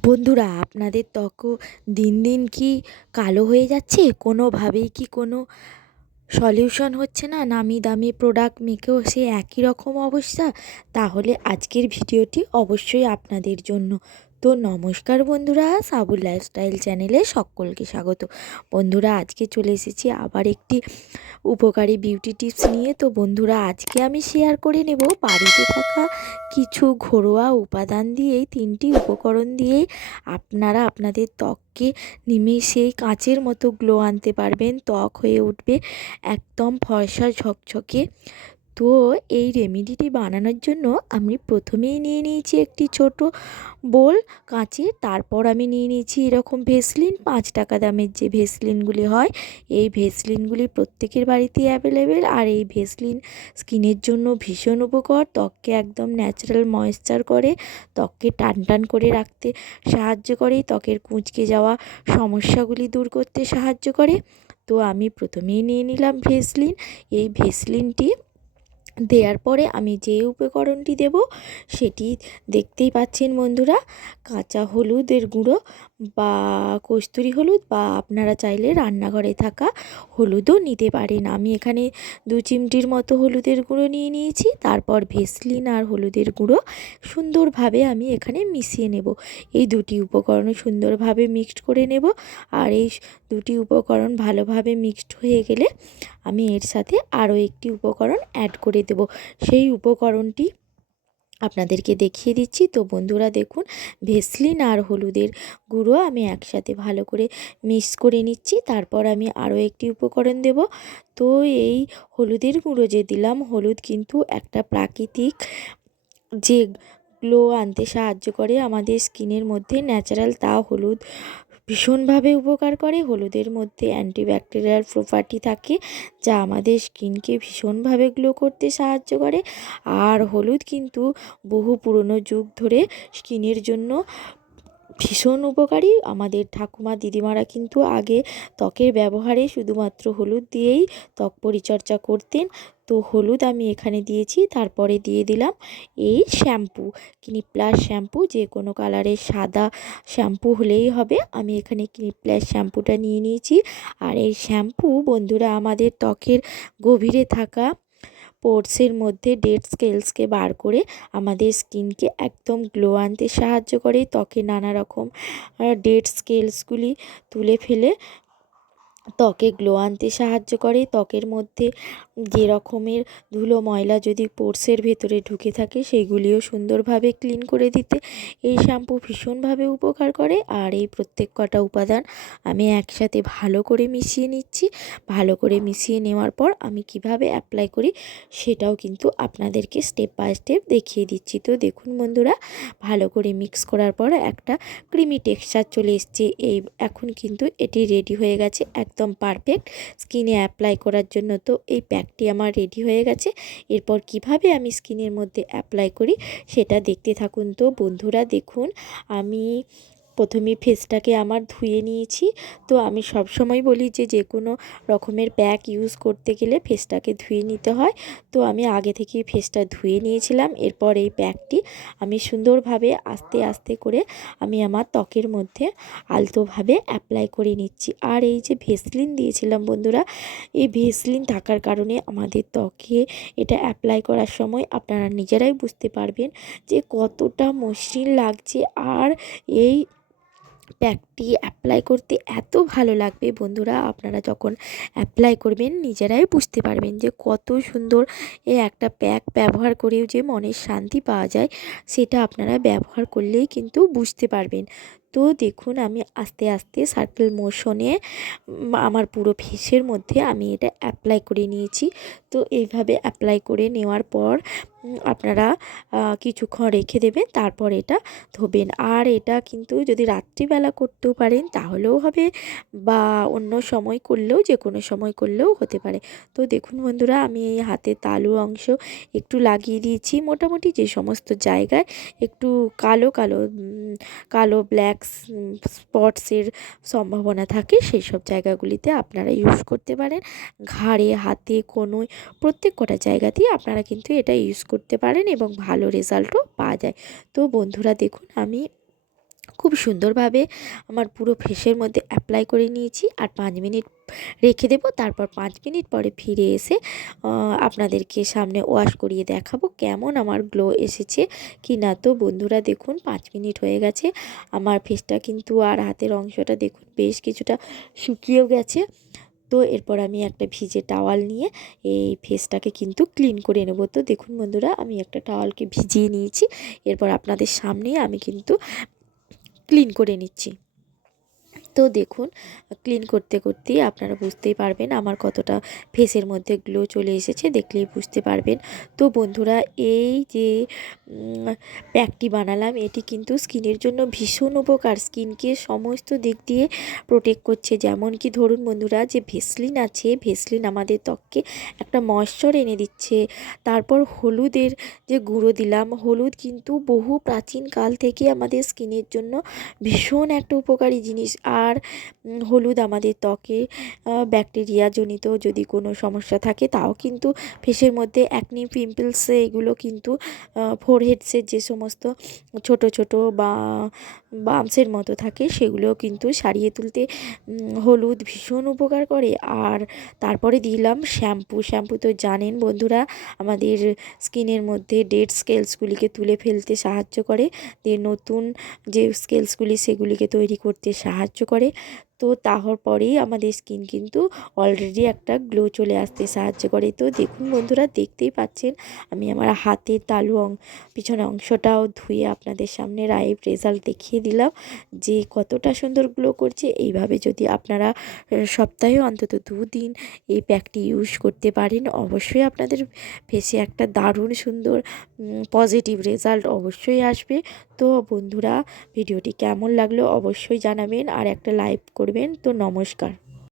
বন্ধুরা, আপনাদের ত্বক দিন দিন কি কালো হয়ে যাচ্ছে? কোনোভাবেই কি কোনো সলিউশন হচ্ছে না? নামি দামি প্রোডাক্ট মেখেও সে একই রকম অবস্থা? তাহলে আজকের ভিডিওটি অবশ্যই আপনাদের জন্য তো নমস্কার বন্ধুরা সাবুর লাইফস্টাইল চ্যানেলে সকলকে স্বাগত। বন্ধুরা, আজকে চলে এসেছি আবার একটি উপকারী বিউটি টিপস নিয়ে। তো বন্ধুরা, আজকে আমি শেয়ার করে নেব বাড়িতে থাকা কিছু ঘরোয়া উপাদান দিয়েই তিনটি উপকরণ দিয়েই আপনারা আপনাদের ত্বককে নিমেষেই কাঁচের মতো গ্লো আনতে পারবেন। ত্বক হয়ে উঠবে একদম ফর্সা ঝকঝকে। তো এই রেমেডিটি বানানোর জন্য আমি প্রথমেই নিয়ে নিয়েছি একটি ছোট বোল কাঁচের তারপর আমি নিয়ে নিয়েছি এরকম ভেসলিন, পাঁচ টাকা দামের যে ভেসলিনগুলি হয়, এই ভেসলিনগুলি প্রত্যেকের বাড়িতেই অ্যাভেলেবেল আর এই ভেসলিন স্কিনের জন্য ভীষণ উপকর। ত্বককে একদম ন্যাচারাল ময়েশ্চার করে, ত্বককে টান টান করে রাখতে সাহায্য করে, ত্বকের কুঁচকে যাওয়া সমস্যাগুলি দূর করতে সাহায্য করে। তো আমি প্রথমেই নিয়ে নিলাম ভেসলিন, এই ভেসলিনটি দেওয়ার পরে আমি যে উপকরণটি দেব সেটি দেখতেই পাচ্ছেন বন্ধুরা কাঁচা হলুদের গুঁড়ো বা কস্তুরি হলুদ বা আপনারা চাইলে রান্নাঘরে থাকা হলুদও নিতে পারেন। আমি এখানে দু চিমটির মতো হলুদের গুঁড়ো নিয়ে নিয়েছি, তারপর ভেসলিন আর হলুদের গুঁড়ো সুন্দরভাবে আমি এখানে মিশিয়ে নেব। এই দুটি উপকরণ সুন্দরভাবে মিক্সড করে নেব আর এই দুটি উপকরণ ভালোভাবে মিক্সড হয়ে গেলে আমি এর সাথে আরও একটি উপকরণ অ্যাড করে দেব। সেই উপকরণটি আপনাদেরকে দেখিয়ে দিচ্ছি। তো বন্ধুরা দেখুন, ভেসলিন আর হলুদের গুঁড়ো আমি একসাথে ভালো করে মিক্স করে নিচ্ছি। তারপর আমি আরও একটি উপকরণ দেব। তো এই হলুদের গুঁড়ো যে দিলাম, হলুদ কিন্তু একটা প্রাকৃতিক যে গ্লো আনতে সাহায্য করে আমাদের স্কিনের মধ্যে ন্যাচারাল তা হলুদ ভীষণভাবে উপকার করে। হলুদের মধ্যে অ্যান্টিব্যাকটেরিয়াল প্রপার্টি থাকে, যা আমাদের স্কিনকে ভীষণভাবে গ্লো করতে সাহায্য করে। আর হলুদ কিন্তু বহু পুরনো যুগ ধরে স্কিনের জন্য ভীষণ উপকারী। আমাদের ঠাকুমা দিদিমারা কিন্তু আগে ত্বকের ব্যবহারে শুধুমাত্র হলুদ দিয়েই ত্বক পরিচর্যা করতেন। তো হলুদ আমি এখানে দিয়েছি, তারপরে দিয়ে দিলাম এই শ্যাম্পু ক্লিনিক প্লাস শ্যাম্পু, যে কোনো কালারের সাদা শ্যাম্পু হলেই হবে। আমি এখানে ক্লিনিক প্লাস শ্যাম্পুটা নিয়ে নিয়েছি। আর এই শ্যাম্পু বন্ধুরা আমাদের ত্বকের গভীরে থাকা পোর্সের মধ্যে ডেড স্কেলসকে বার করে আমাদের স্কিনকে একদম গ্লো আনতে সাহায্য করে ত্বকে নানা রকম ডেড স্কেলসগুলি তুলে ফেলে। ত্বকে গ্লো আনতে সাহায্য করে। ত্বকের মধ্যে যে রকমের ধুলো ময়লা যদি পোর্সের ভেতরে ঢুকে থাকে সেইগুলিও সুন্দরভাবে ক্লিন করে দিতে। এই শ্যাম্পু ভীষণভাবে উপকার করে। আর এই প্রত্যেক কটা উপাদান আমি একসাথে ভালো করে মিশিয়ে নিচ্ছি। ভালো করে মিশিয়ে নেওয়ার পর আমি কীভাবে অ্যাপ্লাই করি, সেটাও কিন্তু আপনাদেরকে স্টেপ বাই স্টেপ দেখিয়ে দিচ্ছি। তো দেখুন বন্ধুরা, ভালো করে মিক্স করার পর একটা ক্রিমি টেক্সচার চলে এসছে। এই এখন কিন্তু এটি রেডি হয়ে গেছে। একদম পারফেক্ট। স্কিনে অ্যাপ্লাই করার জন্য তো এই প্যাকটি আমার রেডি হয়ে গেছে। এরপর কীভাবে আমি স্কিনের মধ্যে অ্যাপ্লাই করি সেটা দেখতে থাকুন তো বন্ধুরা। দেখুন, আমি প্রথমে ফেসটাকে আমার ধুয়ে নিয়েছি। তো আমি সব সময় বলি যে যে কোনো রকমের প্যাক ইউজ করতে গেলে ফেসটাকে ধুয়ে নিতে হয়। তো আমি আগে থেকেই ফেসটা ধুয়ে নিয়েছিলাম। এরপর এই প্যাকটি আমি সুন্দরভাবে আস্তে আস্তে করে আমি আমার ত্বকের মধ্যে আলতোভাবে অ্যাপ্লাই করে নিচ্ছি। আর এই যে ভেসলিন দিয়েছিলাম বন্ধুরা, এই ভেসলিন থাকার কারণে আমাদের ত্বকে এটা অ্যাপ্লাই করার সময় আপনারা নিজেরাই বুঝতে পারবেন যে কতটা মসৃণ লাগছে। আর এই back. প্যাকটি অ্যাপ্লাই করতে এত ভালো লাগবে বন্ধুরা। আপনারা যখন অ্যাপ্লাই করবেন, নিজেরাই বুঝতে পারবেন যে কত সুন্দর এ একটা প্যাক ব্যবহার করেও যে মনের শান্তি পাওয়া যায়, সেটা আপনারা ব্যবহার করলেই কিন্তু বুঝতে পারবেন। তো দেখুন, আমি আস্তে আস্তে সার্কেল মোশনে আমার পুরো ফেসের মধ্যে আমি এটা অ্যাপ্লাই করে নিয়েছি। তো এইভাবে অ্যাপ্লাই করে নেওয়ার পর আপনারা কিছুক্ষণ রেখে দেবেন, তারপর এটা ধোবেন। আর এটা কিন্তু যদি রাত্রিবেলা করতেও পারেন, তাহলেও হবে বা অন্য সময় করলেও যে কোনো সময় করলেও হতে পারে। তো দেখুন বন্ধুরা, আমি এই হাতে তালু অংশ একটু লাগিয়ে দিয়েছি। মোটামুটি যে সমস্ত জায়গায় একটু কালো কালো কালো ব্ল্যাক স্পটসের সম্ভাবনা থাকে সেই সব জায়গাগুলিতে আপনারা ইউজ করতে পারেন। ঘাড়ে, হাতে, কোনোই, প্রত্যেক কটা জায়গাতেই আপনারা কিন্তু এটা ইউজ করতে পারেন এবং ভালো রেজাল্টও পাওয়া যায়। তো বন্ধুরা, দেখুন আমি খুব সুন্দরভাবে আমার পুরো ফেসের মধ্যে অ্যাপ্লাই করে নিয়েছি। আর পাঁচ মিনিট রেখে দেবো, তারপর পাঁচ মিনিট পরে ফিরে এসে আপনাদেরকে সামনে ওয়াশ করিয়ে দেখাবো কেমন আমার গ্লো এসেছে কি না তো বন্ধুরা, দেখুন, পাঁচ মিনিট হয়ে গেছে। আমার ফেসটা কিন্তু আর হাতের অংশটা দেখুন বেশ কিছুটা শুকিয়েও গেছে। তো এরপর আমি একটা ভিজে টাওয়াল নিয়ে এই ফেসটাকে কিন্তু ক্লিন করে নেব। তো দেখুন বন্ধুরা, আমি একটা টাওয়ালকে ভিজিয়ে নিয়েছি। এরপর আপনাদের সামনে আমি কিন্তু ক্লিন করে নিচ্ছি। তো দেখুন ক্লিন করতে করতেই আপনারা বুঝতেই পারবেন আমার কতটা ফেসের মধ্যে গ্লো চলে এসেছে, দেখলেই বুঝতে পারবেন। তো বন্ধুরা, এই যে প্যাকটি বানালাম, এটি কিন্তু স্কিনের জন্য ভীষণ উপকার। স্কিনকে সমস্ত দিক দিয়ে প্রোটেক্ট করছে। যেমন কি ধরুন বন্ধুরা, যে ভেসলিন আছে, ভেসলিন আমাদের ত্বককে একটা ময়শ্চার এনে দিচ্ছে। তারপর হলুদের যে গুঁড়ো দিলাম, হলুদ কিন্তু বহু প্রাচীন কাল থেকে আমাদের স্কিনের জন্য ভীষণ একটা উপকারী জিনিস। আর উম, হলুদ আমাদের ত্বকে ব্যাকটেরিয়া জনিত যদি কোনো সমস্যা থাকে তাও কিন্তু ফেসের মধ্যে অ্যাকনি পিম্পলস এগুলো কিন্তু ফোরহেডসের যে সমস্ত ছোট ছোট বা বামসের মতো থাকে সেগুলোও কিন্তু সারিয়ে তুলতে হলুদ ভীষণ উপকার করে। আর তারপরে দিলাম শ্যাম্পু। শ্যাম্পু তো জানেন বন্ধুরা আমাদের স্কিনের মধ্যে ডেড স্কেলসগুলিকে তুলে ফেলতে সাহায্য করে। দিয়ে নতুন যে স্কেলসগুলি সেগুলিকে তৈরি করতে সাহায্য করে তো তাহার তারপরেই আমাদের স্কিন কিন্তু অলরেডি একটা গ্লো চলে আসতে সাহায্য করে। তো দেখুন বন্ধুরা, দেখতেই পাচ্ছেন, আমি আমার হাতের তালু অং, পিছনে অংশটাও ধুয়ে আপনাদের সামনে লাইভ রেজাল্ট দেখিয়ে দিলাম যে কতটা সুন্দর গ্লো করছে। এইভাবে যদি আপনারা সপ্তাহে অন্তত দুদিন এই প্যাকটি ইউজ করতে পারেন, অবশ্যই আপনাদের ফেসে একটা দারুণ সুন্দর পজিটিভ রেজাল্ট অবশ্যই আসবে। তো বন্ধুরা, ভিডিওটি কেমন লাগল অবশ্যই জানাবেন আর একটা লাইক করবেন তো নমস্কার।